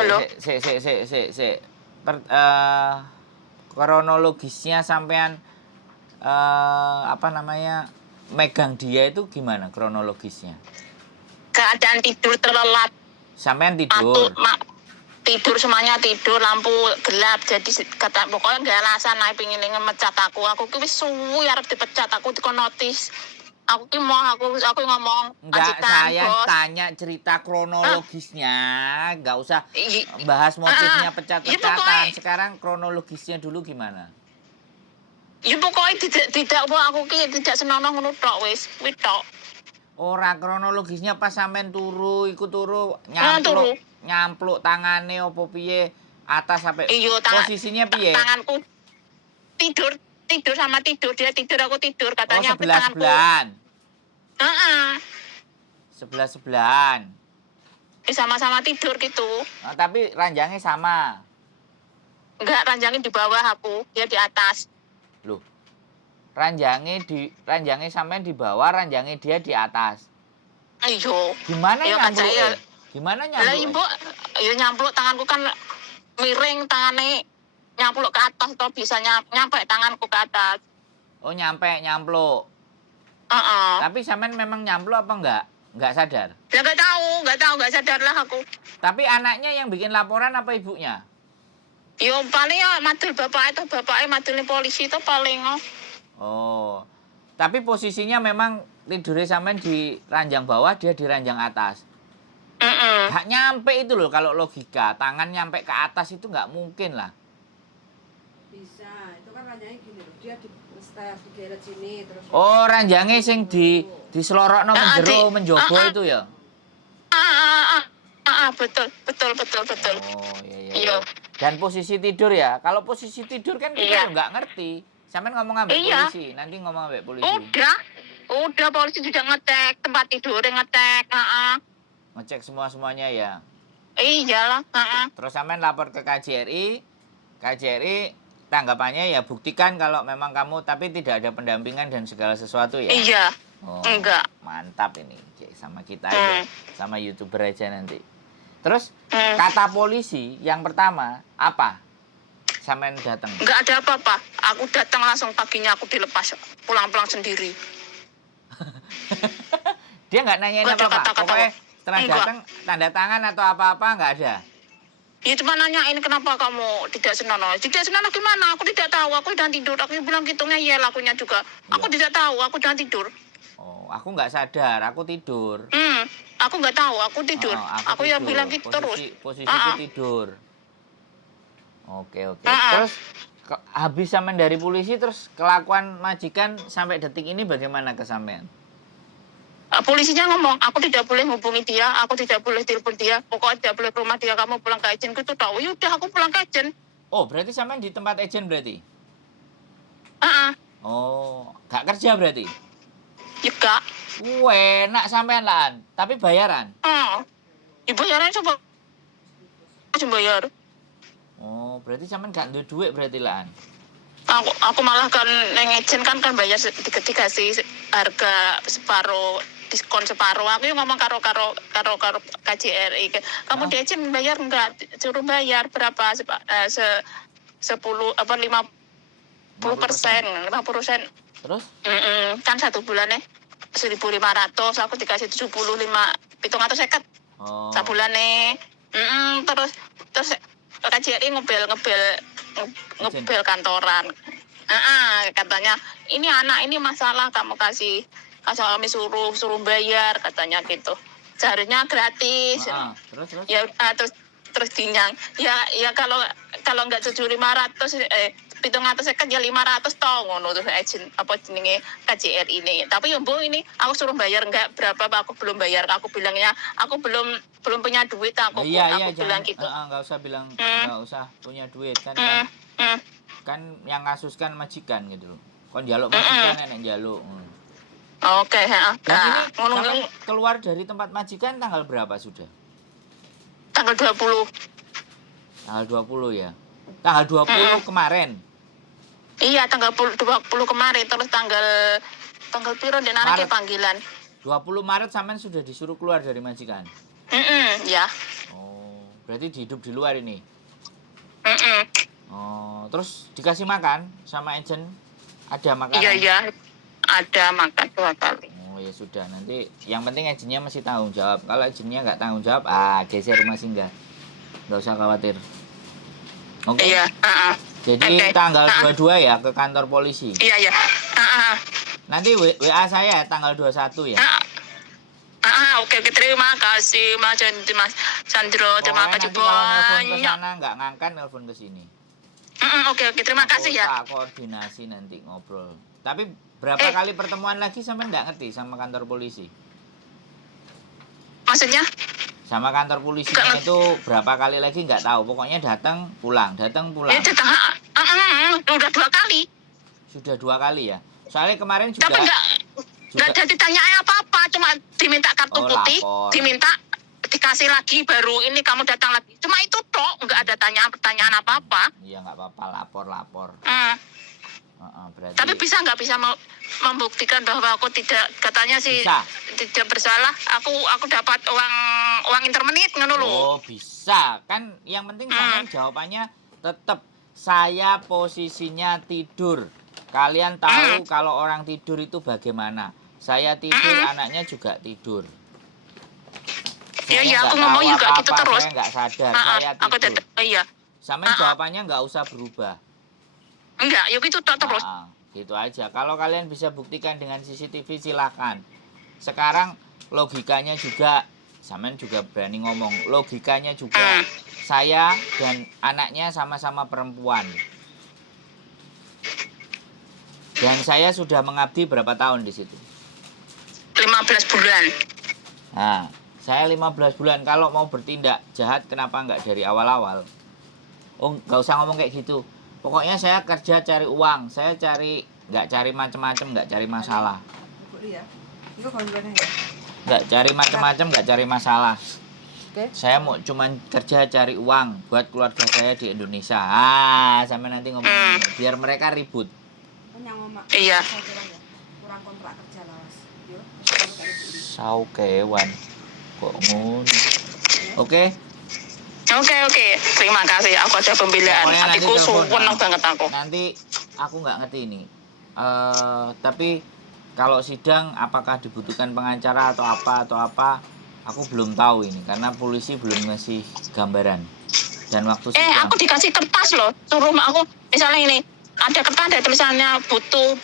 Halo? Kronologisnya sampean apa namanya megang dia itu gimana kronologisnya? Keadaan tidur terlelap. Sampean Atu, tidur. tidur semuanya tidur, lampu gelap. Jadi kata pokoknya gak alasan naik pingin ngemecat aku. Aku ki wis suwi arep dipecat, aku dikon notis. Aku ki mau aku ngomong Enggak, majikan, saya bos. tanya cerita kronologisnya, enggak usah I- bahas motifnya ya pecat-pecatan. pokoknya Sekarang kronologisnya dulu gimana? ya pokoknya tidak aku ki tidak senonoh ngono tok wis tok. Ora kronologisnya pas sampean turu, iku turu Turu. nyampluk tangane opo piye atas sampai Iyo posisinya piye? tanganku tidur tidur sama tidur, dia tidur aku tidur, Oh, katanya aku tanganku. sebelah-sebelahan. Heeh. Sebelah-sebelahan. Sama-sama tidur gitu. Nah, tapi ranjangnya sama. Enggak, ranjangin di bawah aku, dia di atas. Loh. Ranjangnya sampean di bawah, ranjangnya dia di atas. Ayo. Gimana Ayo kan nyampluk saya. Gimana Lah nyampluk ibu, ya nyampluk tanganku kan miring tangannya nyampluk ke atas atau bisa nyampe tanganku ke atas. Oh, nyampluk. Heeh. Tapi sampean memang nyampluk apa enggak? Enggak sadar. Ya enggak sadar lah aku. Tapi anaknya yang bikin laporan apa ibunya? Yo paling ya madul bapaknya madulnya polisi itu paling Oh. Tapi posisinya memang tidurnya sampean di ranjang bawah, dia di ranjang atas. Gak nyampe itu loh kalau logika. Tangan nyampe ke atas itu nggak mungkin lah. Bisa, itu kan ranjangnya gini loh. Dia di step digeret sini terus. Oh, ranjangnya sing di selorokno menjero menjobo itu ya. Betul. Oh, iya. Iya. Dan posisi tidur ya. Kalau posisi tidur kan kita nggak ngerti. Sampean ngomong ambek polisi, nanti ngomong ambek polisi. Udah polisi juga ngecek tempat tidur, ngecek, Ngecek semuanya ya. Iyalah, Terus sampean lapor ke KJRI. KJRI tanggapannya ya buktikan kalau memang kamu tapi tidak ada pendampingan dan segala sesuatu ya. Iya. Oh, enggak. Mantap ini. Sama kita aja. Sama YouTuber aja nanti. Terus kata polisi yang pertama apa? Sampean datang. Enggak ada apa-apa. Aku datang langsung paginya aku dilepas pulang-pulang sendiri. Dia nggak nanyain apa-apa. Pokoknya setelah datang tanda tangan atau apa-apa nggak ada. Ya cuma nanyain kenapa kamu tidak senonoh. Tidak senonoh gimana? Aku tidak tahu. Aku udah tidur. Aku bilang gitu ngeyel akunya juga. Aku tidak tahu. Aku udah tidur. Oh, aku nggak sadar. Aku tidur. Aku nggak tahu. Aku tidur. Aku ya bilang gitu terus. Posisiku tidur. Oke. Terus habis sampean dari polisi terus kelakuan majikan sampai detik ini bagaimana ke sampean? Polisinya ngomong, aku tidak boleh hubungi dia, aku tidak boleh telepon dia, pokoknya tidak boleh ke rumah dia, kamu pulang ke agen gitu tahu. Yaudah aku pulang ke agen. Oh, berarti sampean di tempat agen berarti? Oh, gak kerja berarti? Ya gak. Enak sampean lah, tapi bayaran? Bayaran coba. Bayar. Oh, berarti sampean gak ada duit berarti lah. Aku malah kan yang agen kan bayar dikasih harga separuh, diskon separuh. Aku yang ngomong karo KJRI. Kamu di agen bayar enggak? Suruh bayar berapa? 10 apa 50%. Terus? Kan 1 bulannya 1.500, aku dikasih 750. Oh. Sabulannya. Terus KJRI ngebel kantoran. Katanya ini anak ini masalah, kamu kasih kami suruh bayar katanya gitu. Seharusnya gratis. Terus? Ya terus dinyang. Ya kalau enggak 7.500 750 ya 500 toh ngono tuh agent apa jenenge KJRI ini. Tapi ya Bu ini aku suruh bayar enggak berapa aku belum bayar. Aku bilangnya aku belum punya duit aku. Aku bilang gitu. Enggak usah bilang enggak usah punya duit kan. Kan yang kasus kan majikan gitu loh. Kon njaluk majikan enek njaluk. Oke, Dan ini keluar dari tempat majikan tanggal berapa sudah? Tanggal 20. Tanggal 20 ya. Tanggal 20 kemarin. Iya, tanggal 20 kemarin, terus tanggal piro den anake panggilan. 20 Maret sampean sudah disuruh keluar dari majikan. Ya. Oh, Berarti hidup di luar ini. Mm-mm. Oh, terus dikasih makan sama agent? Ada makanan? Iya, ada makan 2 kali. Oh, ya sudah. Nanti yang penting agentnya masih tanggung jawab. Kalau agentnya nggak tanggung jawab, geser rumah singgah. Nggak usah khawatir. Oke? Iya, Jadi Oke. tanggal 22 ya ke kantor polisi. Iya. Nanti WA saya tanggal 21 ya. Oke, terima kasih Mas Sandro, terima Pokoknya kasih nanti kalau nelfon ke banyak. sana nggak ngangkat, nelfon ke sini. Oke, terima kasih ya. Tak koordinasi nanti ngobrol. Tapi berapa kali pertemuan lagi sampai nggak ngerti sama kantor polisi? Maksudnya? Sama kantor polisinya itu berapa kali lagi nggak tahu. Pokoknya datang pulang, datang pulang. Ya, udah 2 kali. Sudah 2 kali ya. Soalnya kemarin juga. Tapi nggak jadi tanya apa-apa, cuma diminta kartu putih, lapor. diminta dikasih lagi baru ini kamu datang lagi. Cuma itu toh, nggak ada pertanyaan apa-apa. Iya nggak apa-apa, lapor. Berarti. Tapi nggak bisa membuktikan bahwa aku katanya sih bisa. Tidak bersalah. Aku dapat uang intermenit ngono lho. Oh bisa kan, yang penting sampean jawabannya tetap saya posisinya tidur. Kalian tahu kalau orang tidur itu bagaimana? Saya tidur, anaknya juga tidur. Iya, aku ngomong juga gitu terus. Saya nggak sadar, saya tidur. Iya. Sampean jawabannya nggak usah berubah. Enggak, yuk itu terus. Gitu aja. Kalau kalian bisa buktikan dengan CCTV silakan. Sekarang logikanya juga, sampean juga berani ngomong. Logikanya juga saya dan anaknya sama-sama perempuan. Dan saya sudah mengabdi berapa tahun di situ? 15 bulan. Nah, saya 15 bulan. Kalau mau bertindak jahat, kenapa nggak dari awal-awal? Oh, nggak usah ngomong kayak gitu. Pokoknya saya kerja cari uang. Saya nggak cari macam-macam, nggak cari masalah. Nggak cari macam-macam, nggak cari masalah. Saya mau cuman kerja cari uang buat keluarga saya di Indonesia. Sampai nanti ngomong biar mereka ribut. Iya. Kurang kontrak kerja lawas. Saukewan. Kok ngono? Oke. Oke. Terima kasih. Aku ada pembelaan. Pokoknya nanti Hatiku telepon. seneng banget aku. Nanti aku nggak ngerti ini. Tapi kalau sidang apakah dibutuhkan pengacara atau apa? Aku belum tahu ini karena polisi belum ngasih gambaran. Dan waktu sidang. Aku dikasih kertas loh. Suruh aku misalnya ini ada kertas ada tulisannya butuh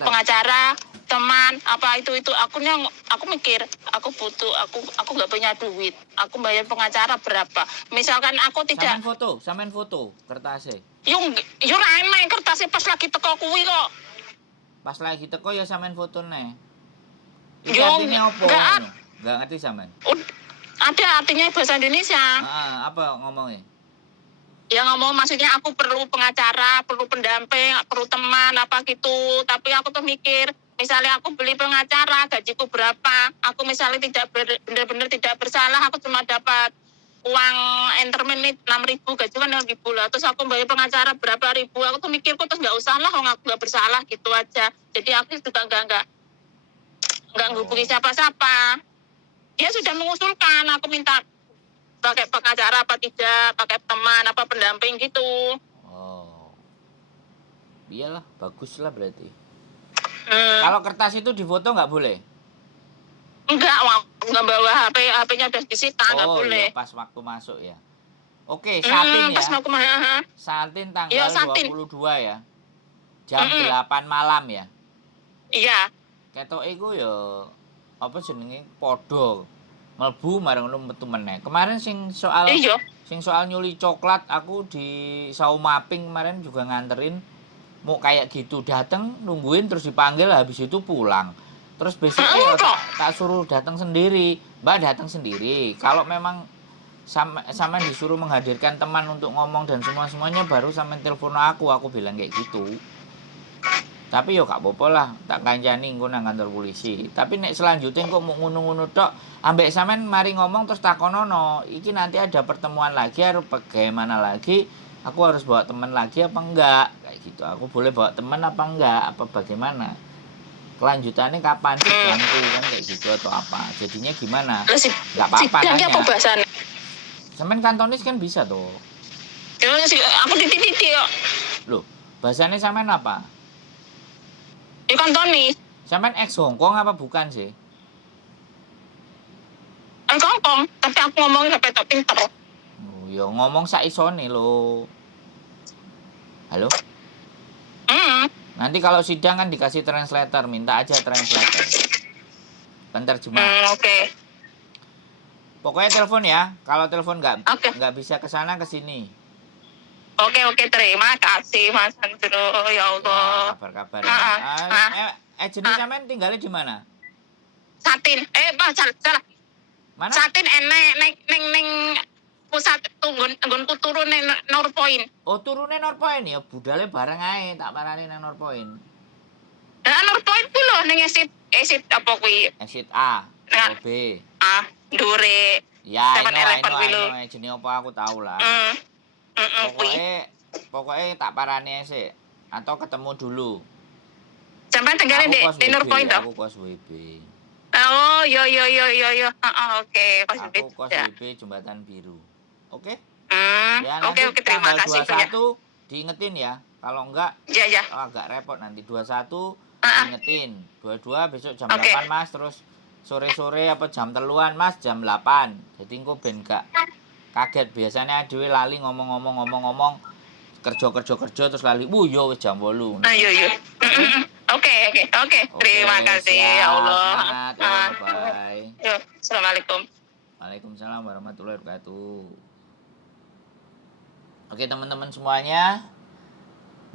pengacara, teman apa itu aku mikir aku nggak punya duit, aku bayar pengacara berapa, misalkan aku tidak Sampean foto kertasnya yo rame kertasnya pas lagi teko kuwi kok, pas lagi teko ya sampean foto nih itu yo artinya apa? Nggak ngerti sampean. Ada artinya bahasa Indonesia. Apa ngomongnya? Ya ngomong maksudnya aku perlu pengacara, perlu pendamping, perlu teman apa gitu. Tapi aku tuh mikir, misalnya aku beli pengacara, gajiku berapa? Aku misalnya tidak benar-benar tidak bersalah, aku cuma dapat uang intermenit 6.000, gaji kan 6.000 lah. Terus aku bayar pengacara berapa ribu? Aku tuh mikirku terus nggak usah lah, kalau aku nggak bersalah gitu aja. Jadi aku juga nggak menghubungi siapa-siapa. Dia sudah mengusulkan, aku minta pakai pengacara apa tidak, pakai teman apa pendamping gitu. Oh, iyalah, bagus lah berarti. Kalau kertas itu difoto nggak boleh? Enggak bawa HP-nya udah disita, nggak boleh. Iya, pas waktu masuk ya. Oke, Satin ya. Pas mau kemana? Satin tanggal 22 ya. Jam 8 malam ya. Iya. Ketok iku ya apa jenenge padha mlebu marang ngono metu meneh. Kemarin sing soal nyuli coklat aku di Saumaping kemarin juga nganterin mau kayak gitu, datang nungguin terus dipanggil habis itu pulang. Terus besoknya tak suruh datang sendiri. Mbak datang sendiri. Kalau memang sama disuruh menghadirkan teman untuk ngomong dan semuanya baru sama telepon aku bilang kayak gitu. Tapi yo gak apa-apa lah, tak kancani engko nang kantor polisi. Tapi nek selanjutnya kok mau ngono-ngono tok, ambek sampean mari ngomong terus takonono, iki nanti ada pertemuan lagi harus bagaimana lagi? Aku harus bawa teman lagi apa enggak? Kayak gitu. Aku boleh bawa teman apa enggak? Apa bagaimana? kelanjutannya kapan sih ganti kan kayak gitu atau apa. Jadinya gimana? Lah Nggak apa-apa sidang nanya. apa bahasane? Sampean kantonis kan bisa tuh. Ya aku titik-titik yo. Loh, bahasanya sampean apa? Ya kantonis. Sampean ex Hongkong apa bukan sih? Kongkong, tapi aku ngomongin sampai tak pinter. Oh, ya ngomong saisone lo. Halo? Nanti kalau sidang kan dikasih translator, minta aja translator. Penterjemah. Oke. Pokoknya telepon ya. Kalau telepon nggak bisa ke sana ke sini. Oke, terima kasih Mas Andro. Ya Allah. Kabar-kabar ya. Jenis sampean tinggalnya di mana? Satin. Salah. Mana? Satin neng pusat nggonku turun neng Norpoint. Oh, turune Norpoint ya, budale bareng ae, tak parani nang Norpoint. Lah Norpoint ku lho ning exit apa kuwi? Exit A, Nah. B. Dure. Ya, 7-Eleven kuwi lho. jenenge apa aku tahu lah. Kuwi. Pokoknya tak parani sih atau ketemu dulu. Sampai tinggalin di Norpoint toh? Aku kos WB. Oh, yo. Oke, Aku kos WB Jembatan Biru. Oke? Ya, Oke, terima kasih banyak. 21 diingetin ya. Kalau enggak, Ya. agak repot nanti. 21 diingetin. 22 besok jam 8 Mas, terus sore-sore apa jam 3-an Mas, jam 8. Jadi engko ben gak kaget. Biasanya dhewe lali ngomong kerja terus lali. Yo wis jam 8. Yo. Oke. Terima kasih ya Allah. Semangat, bye. Yo, Assalamualaikum. Waalaikumsalam warahmatullahi wabarakatuh. Oke teman-teman semuanya,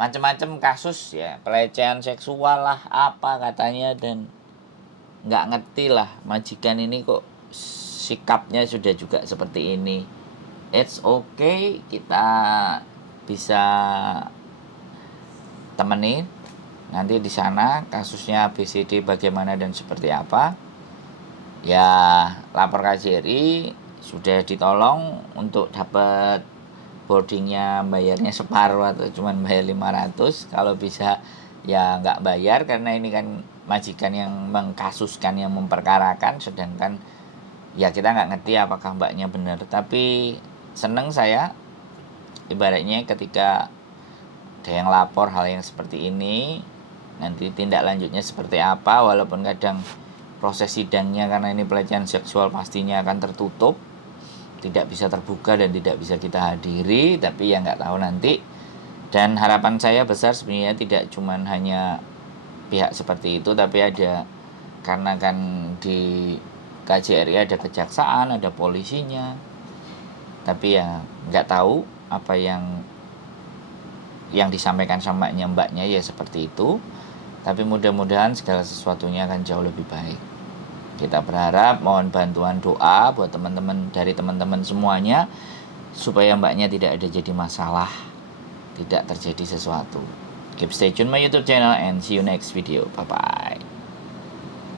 macam-macam kasus ya, pelecehan seksual lah apa katanya, dan nggak ngerti lah majikan ini kok sikapnya sudah juga seperti ini. It's okay, kita bisa temenin nanti di sana kasusnya ABCD bagaimana dan seperti apa. Ya lapor KJRI, sudah ditolong untuk dapat boardingnya, bayarnya separuh atau cuma bayar 500. Kalau bisa ya nggak bayar, karena ini kan majikan yang mengkasuskan, yang memperkarakan, sedangkan ya kita nggak ngerti apakah mbaknya benar. Tapi seneng saya ibaratnya ketika ada yang lapor hal yang seperti ini, nanti tindak lanjutnya seperti apa. Walaupun kadang proses sidangnya karena ini pelecehan seksual pastinya akan tertutup, tidak bisa terbuka dan tidak bisa kita hadiri, tapi ya nggak tahu nanti. Dan harapan saya besar sebenarnya tidak cuma hanya pihak seperti itu, tapi ada, karena kan di KJRI ada kejaksaan, ada polisinya, tapi ya nggak tahu apa yang disampaikan sama mbaknya ya seperti itu. Tapi mudah-mudahan segala sesuatunya akan jauh lebih baik. Kita berharap, mohon bantuan doa buat teman-teman, dari teman-teman semuanya, supaya mbaknya tidak ada jadi masalah, tidak terjadi sesuatu. Keep stay tune my YouTube channel and see you next video. Bye bye.